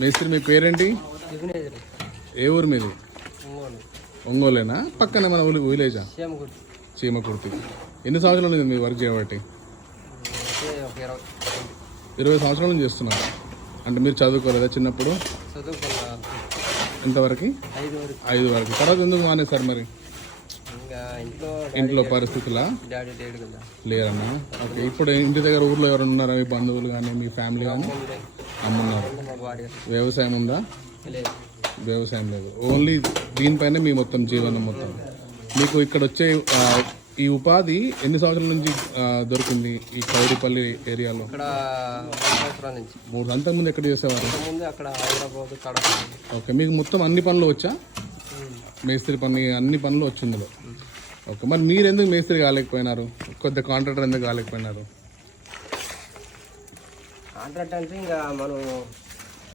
మేస్త్రి మీ పేరేంటి? ఏ ఊరు మీది? ఒంగోలేనా? పక్కనే మన విలేజా? చీమకుర్తి. ఎన్ని సంవత్సరాల నుంచి మీ వర్క్ చేయబట్టి? 20 సంవత్సరాల నుంచి చేస్తున్నారు. అంటే మీరు చదువుకోలేదా చిన్నప్పుడు? ఎంతవరకు? 5 వరకు. తర్వాత ఎందుకు మానేశారు మరి? ఇంట్లో పరిస్థితులా? లేరన్నా. ఓకే. ఇప్పుడు ఇంటి దగ్గర ఊర్లో ఎవరైనా ఉన్నారా? మీ బంధువులు కానీ మీ ఫ్యామిలీ కానీ? అమ్మున్నారు. వ్యవసాయం ఉందా? వ్యవసాయం లేదు. ఓన్లీ దీనిపైన మీ మొత్తం జీవనం మొత్తం. మీకు ఇక్కడ వచ్చే ఈ ఉపాధి ఎన్ని సంవత్సరాల నుంచి దొరికింది ఈ కౌడిపల్లి ఏరియాలో? 3 అంతకుముందు ఎక్కడ చేసేవారు? ఓకే. మీకు మొత్తం అన్ని పనులు వచ్చా? మేస్త్రి పని అన్ని పనులు వచ్చిందో. ఓకే. మరి మీరు ఎందుకు మేస్త్రి కాలేకపోయినారు? కొద్దిగా కాంట్రాక్టర్ ఎందుకు కాలేకపోయినారు? కాంట్రాక్ట్ అంటే ఇంకా మనం